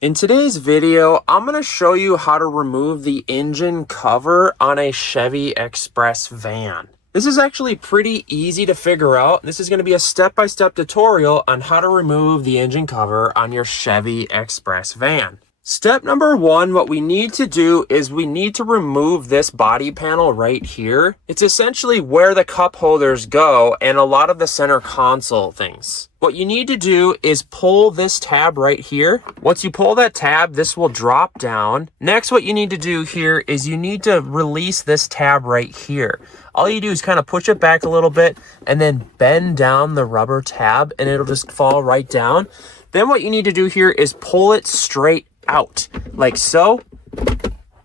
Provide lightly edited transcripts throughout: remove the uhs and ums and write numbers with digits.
In today's video, I'm going to show you how to remove the engine cover on a Chevy Express van. This is actually pretty easy to figure out. This is going to be a step-by-step tutorial on how to remove the engine cover on your Chevy Express van. Step number one, what we need to do is we need to remove this body panel right here. It's essentially where the cup holders go and a lot of the center console things. What you need to do is pull this tab right here. Once you pull that tab, this will drop down. Next, what you need to do here is you need to release this tab right here. All you do is kind of push it back a little bit and then bend down the rubber tab and it'll just fall right down. Then what you need to do here is pull it straight out like so,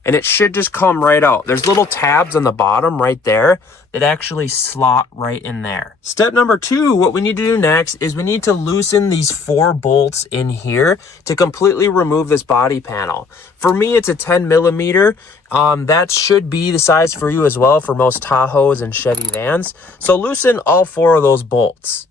and it should just come right out. There's little tabs on the bottom right there that actually slot right in there. Step number two, what we need to do next is we need to loosen these 4 bolts in here to completely remove this body panel. For me, it's a 10 millimeter. That should be the size for you as well for most Tahoes and Chevy vans. So loosen all 4 of those bolts.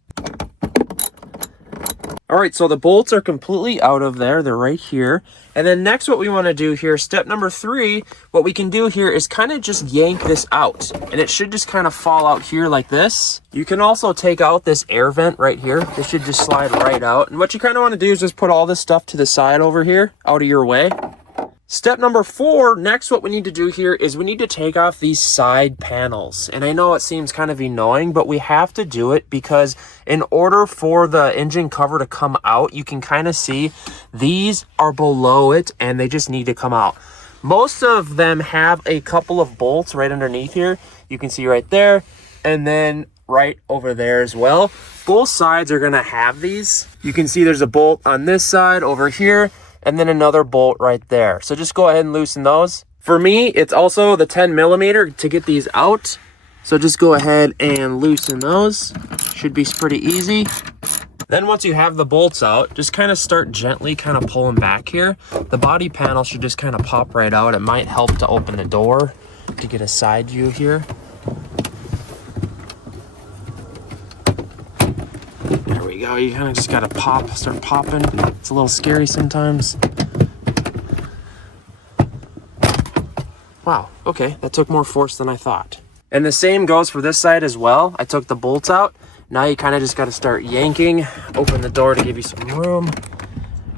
All right, so the bolts are completely out of there. They're right here. And then next what we want to do here, step number 3, what we can do here is kind of just yank this out. And it should just kind of fall out here like this. You can also take out this air vent right here. This should just slide right out. And what you kind of want to do is just put all this stuff to the side over here, out of your way. Step number 4, next what we need to do here is we need to take off these side panels. And I know it seems kind of annoying, but we have to do it because in order for the engine cover to come out, you can kind of see these are below it and they just need to come out. Most of them have a couple of bolts right underneath here. You can see right there and then right over there as well. Both sides are going to have these. You can see there's a bolt on this side over here, and then another bolt right there. So just go ahead and loosen those. For me, it's also the 10 millimeter to get these out. So just go ahead and loosen those. Should be pretty easy. Then once you have the bolts out, just kind of start gently kind of pulling back here. The body panel should just kind of pop right out. It might help to open the door to get a side view here. There we go. You kind of just got to start popping. It's a little scary sometimes. Wow, okay, that took more force than I thought. And the same goes for this side as well. I took the bolts out. Now you kind of just got to start yanking. Open the door to give you some room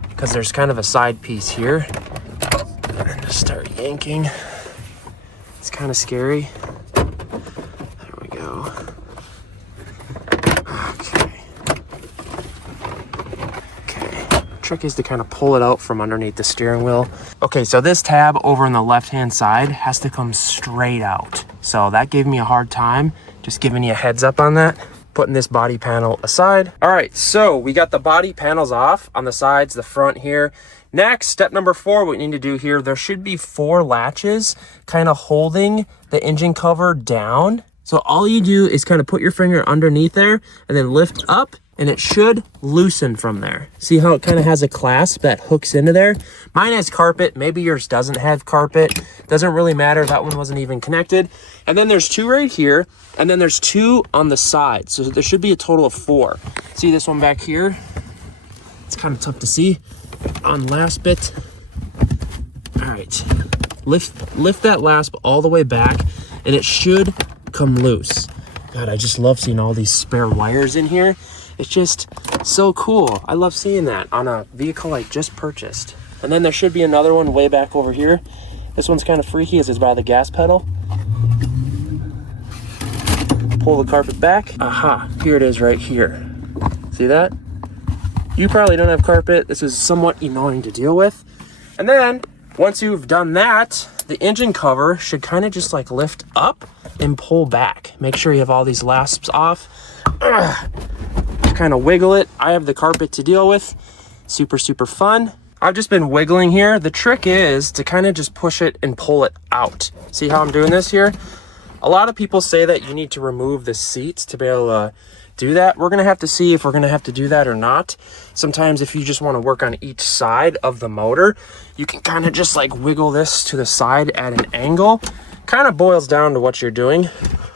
because there's kind of a side piece here. And just start yanking. It's kind of scary. There we go. Trick is to kind of pull it out from underneath the steering wheel. Okay, so this tab over on the left-hand side has to come straight out. So that gave me a hard time. Just giving you a heads up on that. Putting this body panel aside. All right, so we got the body panels off on the sides, the front here. Next, step number 4, what we need to do here, there should be 4 latches kind of holding the engine cover down. So all you do is kind of put your finger underneath there and then lift up, and it should loosen from there. See how it kind of has a clasp that hooks into there? Mine has carpet. Maybe yours doesn't have carpet. Doesn't really matter. That one wasn't even connected. And then there's 2 right here, and then there's 2 on the side. So there should be a total of 4. See this one back here? It's kind of tough to see on last bit. All right, lift that lasp all the way back, and it should come loose. God, I just love seeing all these spare wires in here. It's just so cool. I love seeing that on a vehicle I just purchased. And then there should be another one way back over here. This one's kind of freaky as it's by the gas pedal. Pull the carpet back. Aha, here it is right here. See that? You probably don't have carpet. This is somewhat annoying to deal with. And then once you've done that, the engine cover should kind of just like lift up and pull back. Make sure you have all these lasps off. Kind of wiggle it. I have the carpet to deal with. Super fun. I've just been wiggling here. The trick is to kind of just push it and pull it out. See how I'm doing this here? A lot of people say that you need to remove the seats to be able to do that. We're gonna have to see if we're gonna have to do that or not. Sometimes if you just want to work on each side of the motor, you can kind of just like wiggle this to the side at an angle. Kind of boils down to what you're doing.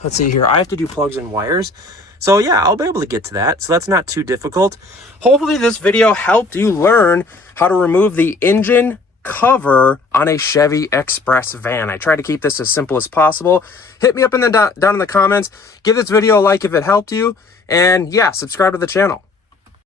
Let's see here. I have to do plugs and wires. So yeah, I'll be able to get to that. So that's not too difficult. Hopefully this video helped you learn how to remove the engine cover on a Chevy Express van. I try to keep this as simple as possible. Hit me up in the down in the comments. Give this video a like if it helped you. And yeah, subscribe to the channel.